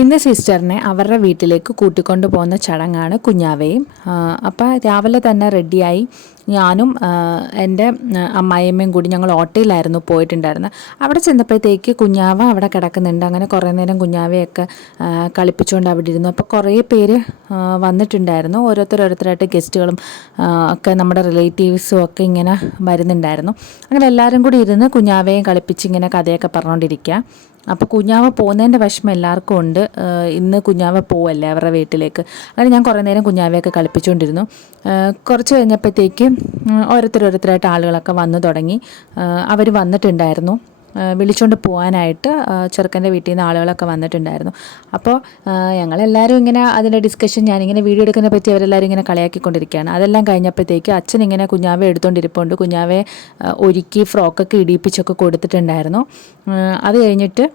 ഇന്ന് സിസ്റ്ററിനെ അവരുടെ വീട്ടിലേക്ക് കൂട്ടിക്കൊണ്ടു പോകുന്ന ചടങ്ങാണ് കുഞ്ഞാവയും. അപ്പോൾ രാവിലെ തന്നെ റെഡിയായി ഞാനും എൻ്റെ അമ്മായിയമ്മയും കൂടി ഞങ്ങൾ ഓട്ടോയിലായിരുന്നു പോയിട്ടുണ്ടായിരുന്നത്. അവിടെ ചെന്നപ്പോഴത്തേക്ക് കുഞ്ഞാവ അവിടെ കിടക്കുന്നുണ്ട്. അങ്ങനെ കുറേ നേരം കുഞ്ഞാവയൊക്കെ കളിപ്പിച്ചുകൊണ്ട് അവിടെ ഇരുന്നു. അപ്പോൾ കുറേ പേര് വന്നിട്ടുണ്ടായിരുന്നു. ഓരോരുത്തരായിട്ട് ഗസ്റ്റുകളും ഒക്കെ നമ്മുടെ റിലേറ്റീവ്സും ഒക്കെ ഇങ്ങനെ വരുന്നുണ്ടായിരുന്നു. അങ്ങനെ എല്ലാവരും കൂടി ഇരുന്ന് കുഞ്ഞാവയും കളിപ്പിച്ച് ഇങ്ങനെ കഥയൊക്കെ പറഞ്ഞുകൊണ്ടിരിക്കുക. അപ്പോൾ കുഞ്ഞാവ പോകുന്നതിൻ്റെ വിഷമം എല്ലാവർക്കും ഉണ്ട്. ഇന്ന് കുഞ്ഞാവ പോവല്ലേ അവരുടെ വീട്ടിലേക്ക്. അങ്ങനെ ഞാൻ കുറേ നേരം കുഞ്ഞാവയൊക്കെ കളിപ്പിച്ചുകൊണ്ടിരുന്നു. കുറച്ച് കഴിഞ്ഞപ്പോഴത്തേക്ക് ഓരോരുത്തരായിട്ട് ആളുകളൊക്കെ വന്നു തുടങ്ങി. അവർ വന്നിട്ടുണ്ടായിരുന്നു വിളിച്ചുകൊണ്ട് പോകാനായിട്ട്. ചെറുക്കൻ്റെ വീട്ടിൽ നിന്ന് ആളുകളൊക്കെ വന്നിട്ടുണ്ടായിരുന്നു. അപ്പോൾ ഞങ്ങളെല്ലാവരും ഇങ്ങനെ അതിൻ്റെ ഡിസ്കഷൻ, ഞാനിങ്ങനെ വീഡിയോ എടുക്കുന്നതിനെ പറ്റി അവരെല്ലാവരും ഇങ്ങനെ കളിയാക്കിക്കൊണ്ടിരിക്കുകയാണ്. അതെല്ലാം കഴിഞ്ഞപ്പോഴത്തേക്ക് അച്ഛൻ ഇങ്ങനെ കുഞ്ഞാവെ എടുത്തുകൊണ്ടിരിപ്പുണ്ട്. കുഞ്ഞാവെ ഒരുക്കി ഫ്രോക്കൊക്കെ ഇടിയിപ്പിച്ചൊക്കെ കൊടുത്തിട്ടുണ്ടായിരുന്നു. അത് കഴിഞ്ഞിട്ട്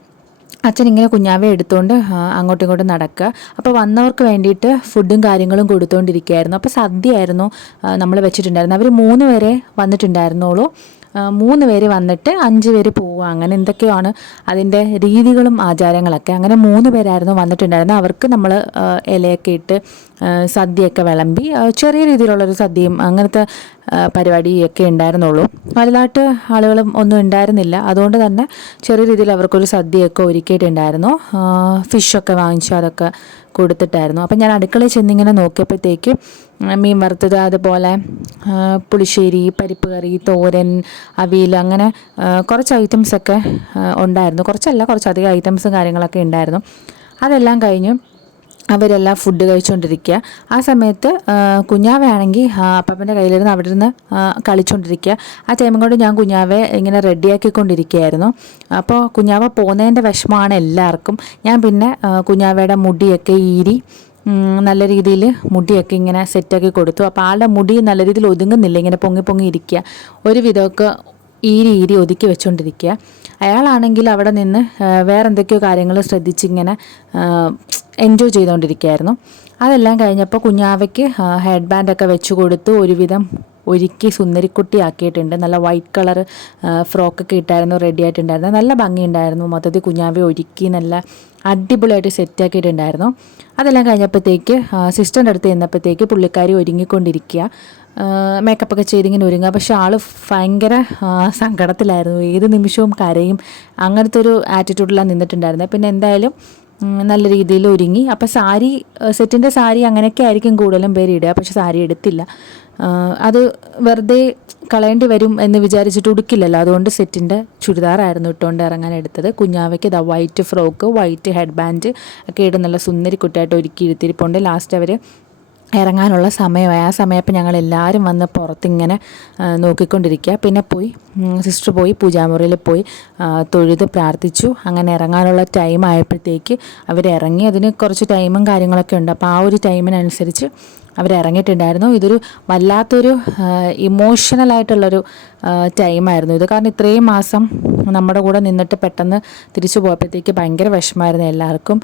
അച്ഛൻ ഇങ്ങനെ കുഞ്ഞാവെ എടുത്തുകൊണ്ട് അങ്ങോട്ടും ഇങ്ങോട്ടും നടക്കുക. അപ്പോൾ വന്നവർക്ക് വേണ്ടിയിട്ട് ഫുഡും കാര്യങ്ങളും കൊടുത്തുകൊണ്ടിരിക്കുകയായിരുന്നു. അപ്പോൾ സദ്യയായിരുന്നു നമ്മൾ വെച്ചിട്ടുണ്ടായിരുന്നു. അവർ 3 പേരെ വന്നിട്ടുണ്ടായിരുന്നുള്ളൂ. 3 പേര് വന്നിട്ട് 5 പേര് പോവുക, അങ്ങനെ എന്തൊക്കെയാണ് അതിൻ്റെ രീതികളും ആചാരങ്ങളൊക്കെ. അങ്ങനെ 3 പേരായിരുന്നു വന്നിട്ടുണ്ടായിരുന്നത്. അവർക്ക് നമ്മൾ ഇലയൊക്കെ ഇട്ട് സദ്യയൊക്കെ വിളമ്പി ചെറിയ രീതിയിലുള്ളൊരു സദ്യയും അങ്ങനത്തെ പരിപാടിയൊക്കെ ഉണ്ടായിരുന്നുള്ളൂ. വലുതായിട്ട് ആളുകളും ഒന്നും ഉണ്ടായിരുന്നില്ല. അതുകൊണ്ട് തന്നെ ചെറിയ രീതിയിൽ അവർക്കൊരു സദ്യയൊക്കെ ഒരുക്കിയിട്ടുണ്ടായിരുന്നു. ഫിഷൊക്കെ വാങ്ങിച്ചു അതൊക്കെ കൊടുത്തിട്ടായിരുന്നു. അപ്പം ഞാൻ അടുക്കളയിൽ ചെന്നിങ്ങനെ നോക്കിയപ്പോഴത്തേക്ക് മീൻ വറുത്തത്, അതുപോലെ പുളിശ്ശേരി, പരിപ്പ് കറി, തോരൻ, അവിയൽ, അങ്ങനെ കുറച്ച് ഐറ്റംസൊക്കെ ഉണ്ടായിരുന്നു. കുറച്ചധികം ഐറ്റംസും കാര്യങ്ങളൊക്കെ ഉണ്ടായിരുന്നു. അതെല്ലാം കഴിഞ്ഞ് അവരെല്ലാം ഫുഡ് കഴിച്ചുകൊണ്ടിരിക്കുക. ആ സമയത്ത് കുഞ്ഞാവയാണെങ്കിൽ അപ്പൻ്റെ കയ്യിലിരുന്ന് അവിടെ ഇരുന്ന് കളിച്ചുകൊണ്ടിരിക്കുക. ആ ടൈം കൊണ്ട് ഞാൻ കുഞ്ഞാവെ ഇങ്ങനെ റെഡിയാക്കിക്കൊണ്ടിരിക്കുകയായിരുന്നു. അപ്പോൾ കുഞ്ഞാവ പോകുന്നതിൻ്റെ വിഷമമാണ് എല്ലാവർക്കും. ഞാൻ പിന്നെ കുഞ്ഞാവയുടെ മുടിയൊക്കെ ഈരി നല്ല രീതിയിൽ മുടിയൊക്കെ ഇങ്ങനെ സെറ്റാക്കി കൊടുത്തു. അപ്പോൾ ആളുടെ മുടി നല്ല രീതിയിൽ ഒതുങ്ങുന്നില്ല, ഇങ്ങനെ പൊങ്ങി ഇരിക്കുക. ഒരു വിധമൊക്കെ ഈരി ഒതുക്കി വെച്ചുകൊണ്ടിരിക്കുക. അയാളാണെങ്കിൽ അവിടെ നിന്ന് വേറെ എന്തൊക്കെയോ കാര്യങ്ങൾ ശ്രദ്ധിച്ചിങ്ങനെ എൻജോയ് ചെയ്തുകൊണ്ടിരിക്കുകയായിരുന്നു. അതെല്ലാം കഴിഞ്ഞപ്പോൾ കുഞ്ഞാവയ്ക്ക് ഹെഡ് ബാൻഡൊക്കെ വെച്ച് കൊടുത്ത് ഒരുവിധം ഒരുക്കി സുന്ദരിക്കുട്ടി ആക്കിയിട്ടുണ്ട്. നല്ല വൈറ്റ് കളർ ഫ്രോക്കൊക്കെ ഇട്ടായിരുന്നു റെഡി ആയിട്ടുണ്ടായിരുന്നു. നല്ല ഭംഗിയുണ്ടായിരുന്നു. മൊത്തത്തിൽ കുഞ്ഞാവെ ഒരുക്കി നല്ല അടിപൊളിയായിട്ട് സെറ്റാക്കിയിട്ടുണ്ടായിരുന്നു. അതെല്ലാം കഴിഞ്ഞപ്പോഴത്തേക്ക് സിസ്റ്ററിൻ്റെ അടുത്ത് ചെന്നപ്പോഴത്തേക്ക് പുള്ളിക്കാരി ഒരുങ്ങിക്കൊണ്ടിരിക്കുക, മേക്കപ്പൊക്കെ ചെയ്തിങ്ങനെ ഒരുങ്ങുക. പക്ഷെ ആൾ ഭയങ്കര സങ്കടത്തിലായിരുന്നു. ഏത് നിമിഷവും കരയും, അങ്ങനത്തെ ഒരു ആറ്റിറ്റ്യൂഡിലാണ് നിന്നിട്ടുണ്ടായിരുന്നത്. പിന്നെ എന്തായാലും നല്ല രീതിയിൽ ഒരുങ്ങി. അപ്പോൾ സെറ്റിൻ്റെ സാരി അങ്ങനെയൊക്കെ ആയിരിക്കും കൂടുതലും പേര് ഇടുക. പക്ഷെ സാരി എടുത്തില്ല. അത് വെറുതെ കളയേണ്ടി വരും എന്ന് വിചാരിച്ചിട്ട് ഉടുക്കില്ലല്ലോ. അതുകൊണ്ട് സെറ്റിൻ്റെ ചുരിദാറായിരുന്നു ഇട്ടുകൊണ്ട് ഇറങ്ങാൻ എടുത്തത്. കുഞ്ഞാവയ്ക്ക് white frock, white head band ഒക്കെ ഇട്ട് നല്ല സുന്ദരി കുട്ടിയായിട്ട് ഒരുക്കി ഇരുത്തിരിപ്പുണ്ട്. ലാസ്റ്റ് അവർ ഇറങ്ങാനുള്ള സമയമായി. ആ സമയപ്പോൾ ഞങ്ങളെല്ലാവരും വന്ന് പുറത്തിങ്ങനെ നോക്കിക്കൊണ്ടിരിക്കുക. പിന്നെ സിസ്റ്റർ പോയി പൂജാമുറിയിൽ പോയി തൊഴുത് പ്രാർത്ഥിച്ചു. അങ്ങനെ ഇറങ്ങാനുള്ള ടൈം ആയപ്പോഴത്തേക്ക് അവരിറങ്ങി. അതിന് കുറച്ച് ടൈമും കാര്യങ്ങളൊക്കെ ഉണ്ട്. അപ്പോൾ ആ ഒരു ടൈമിനനുസരിച്ച് അവരിറങ്ങിയിട്ടുണ്ടായിരുന്നു. ഇതൊരു വല്ലാത്തൊരു ഇമോഷണലായിട്ടുള്ളൊരു ടൈമായിരുന്നു ഇത്. കാരണം ഇത്രയും മാസം നമ്മുടെ കൂടെ നിന്നിട്ട് പെട്ടെന്ന് തിരിച്ചു പോയപ്പോഴത്തേക്ക് ഭയങ്കര വിഷമമായിരുന്നു എല്ലാവർക്കും.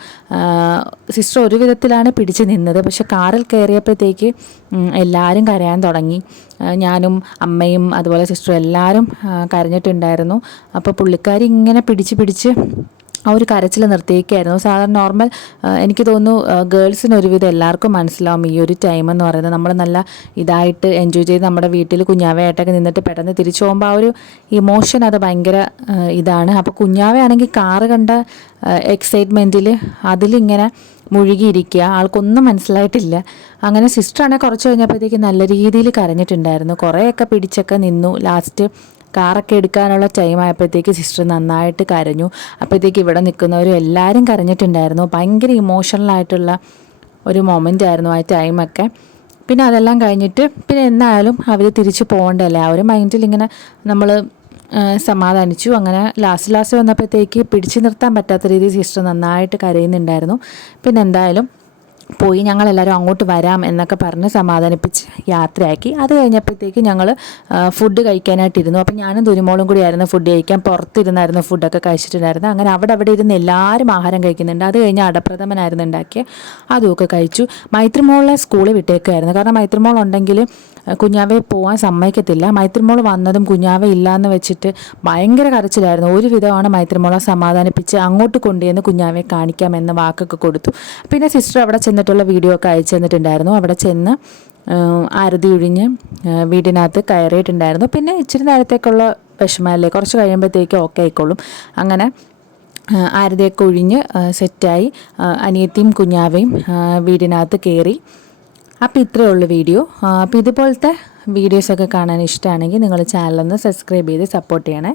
സിസ്റ്റർ ഒരു വിധത്തിലാണ് പിടിച്ച് നിന്നത്. പക്ഷെ കാറിൽ കയറിയപ്പോഴത്തേക്ക് എല്ലാവരും കരയാൻ തുടങ്ങി. ഞാനും അമ്മയും അതുപോലെ സിസ്റ്ററും എല്ലാവരും കരഞ്ഞിട്ടുണ്ടായിരുന്നു. അപ്പോൾ പുള്ളിക്കാരി ഇങ്ങനെ പിടിച്ച് ആ ഒരു കരച്ചിൽ നിർത്തിയേക്കായിരുന്നു. സാധാരണ നോർമൽ എനിക്ക് തോന്നുന്നു ഗേൾസിന് ഒരുവിധം എല്ലാവർക്കും മനസ്സിലാവും ഈ ഒരു ടൈം എന്ന് പറയുന്നത്. നമ്മൾ നല്ല ഇതായിട്ട് എൻജോയ് ചെയ്ത് നമ്മുടെ വീട്ടിൽ കുഞ്ഞാവയായിട്ടൊക്കെ നിന്നിട്ട് പെട്ടെന്ന് തിരിച്ചു പോകുമ്പോൾ ആ ഒരു ഇമോഷൻ അത് ഭയങ്കര ഇതാണ്. അപ്പോൾ കുഞ്ഞാവയാണെങ്കിൽ കാറ് കണ്ട എക്സൈറ്റ്മെൻറ്റിൽ അതിലിങ്ങനെ മുഴുകിയിരിക്കുക. ആൾക്കൊന്നും മനസ്സിലായിട്ടില്ല. അങ്ങനെ സിസ്റ്ററാണെങ്കിൽ കുറച്ച് കഴിഞ്ഞപ്പോഴത്തേക്ക് നല്ല രീതിയിൽ കരഞ്ഞിട്ടുണ്ടായിരുന്നു. കുറേയൊക്കെ പിടിച്ചൊക്കെ നിന്നു. ലാസ്റ്റ് കാറൊക്കെ എടുക്കാനുള്ള ടൈം ആയപ്പോഴത്തേക്ക് സിസ്റ്റർ നന്നായിട്ട് കരഞ്ഞു. അപ്പോഴത്തേക്ക് ഇവിടെ നിൽക്കുന്നവരും എല്ലാവരും കരഞ്ഞിട്ടുണ്ടായിരുന്നു. ഭയങ്കര ഇമോഷണലായിട്ടുള്ള ഒരു മൊമെൻ്റ് ആയിരുന്നു ആ ടൈമൊക്കെ. പിന്നെ അതെല്ലാം കഴിഞ്ഞിട്ട് പിന്നെ എന്നായാലും അവർ തിരിച്ച് പോകണ്ടല്ലേ, ആ ഒരു മൈൻഡിൽ ഇങ്ങനെ നമ്മൾ സമാധാനിച്ചു. അങ്ങനെ ലാസ്റ്റ് വന്നപ്പോഴത്തേക്ക് പിടിച്ചു നിർത്താൻ പറ്റാത്ത രീതിയിൽ സിസ്റ്റർ നന്നായിട്ട് കരയുന്നുണ്ടായിരുന്നു. പിന്നെ എന്തായാലും പോയി. ഞങ്ങളെല്ലാവരും അങ്ങോട്ട് വരാം എന്നൊക്കെ പറഞ്ഞ് സമാധാനിപ്പിച്ച് യാത്രയാക്കി. അത് കഴിഞ്ഞപ്പോഴത്തേക്ക് ഞങ്ങൾ ഫുഡ് കഴിക്കാനായിട്ടിരുന്നു. അപ്പം ഞാനും തുരുമോളും കൂടി ആയിരുന്നു ഫുഡ് കഴിക്കാൻ. പുറത്തിരുന്നായിരുന്നു ഫുഡൊക്കെ കഴിച്ചിട്ടുണ്ടായിരുന്നു. അങ്ങനെ അവിടെ ഇരുന്ന് എല്ലാവരും ആഹാരം കഴിക്കുന്നുണ്ട്. അത് കഴിഞ്ഞ് അടപ്രഥമനായിരുന്നു ഉണ്ടാക്കിയത്. അതുമൊക്കെ കഴിച്ചു. മൈത്രിമോളെ സ്കൂളിൽ വിട്ടേക്കുമായിരുന്നു. കാരണം മൈത്രിമോൾ ഉണ്ടെങ്കിൽ കുഞ്ഞാവെ പോകാൻ സമ്മതിക്കത്തില്ല. മൈത്രിമോൾ വന്നതും കുഞ്ഞാവെ ഇല്ലയെന്ന് വെച്ചിട്ട് ഭയങ്കര കരച്ചിലായിരുന്നു. ഒരു വിധമാണ് മൈത്രിമോളെ സമാധാനിപ്പിച്ച് അങ്ങോട്ട് കൊണ്ടുവന്ന് കുഞ്ഞാവെ കാണിക്കാമെന്ന് വാക്കൊക്കെ കൊടുത്തു. പിന്നെ സിസ്റ്റർ അവിടെ ചെന്നിട്ടുള്ള വീഡിയോ ഒക്കെ അയച്ചു തന്നിട്ടുണ്ടായിരുന്നു. അവിടെ ചെന്ന് ആരതി ഒഴിഞ്ഞ് വീടിനകത്ത് കയറിയിട്ടുണ്ടായിരുന്നു. പിന്നെ ഇച്ചിരി നേരത്തേക്കുള്ള വിഷമമല്ലേ, കുറച്ച് കഴിയുമ്പോഴത്തേക്കും ഓക്കെ ആയിക്കോളും. അങ്ങനെ ആരതിയൊക്കെ ഒഴിഞ്ഞ് സെറ്റായി അനിയത്തിയും കുഞ്ഞാവയും വീടിനകത്ത് കയറി. അപ്പോൾ ഇത്രയേ ഉള്ളൂ വീഡിയോ. അപ്പോൾ ഇതുപോലത്തെ വീഡിയോസൊക്കെ കാണാൻ ഇഷ്ടമാണെങ്കിൽ നിങ്ങൾ ചാനലൊന്ന് സബ്സ്ക്രൈബ് ചെയ്ത് സപ്പോർട്ട് ചെയ്യണേ.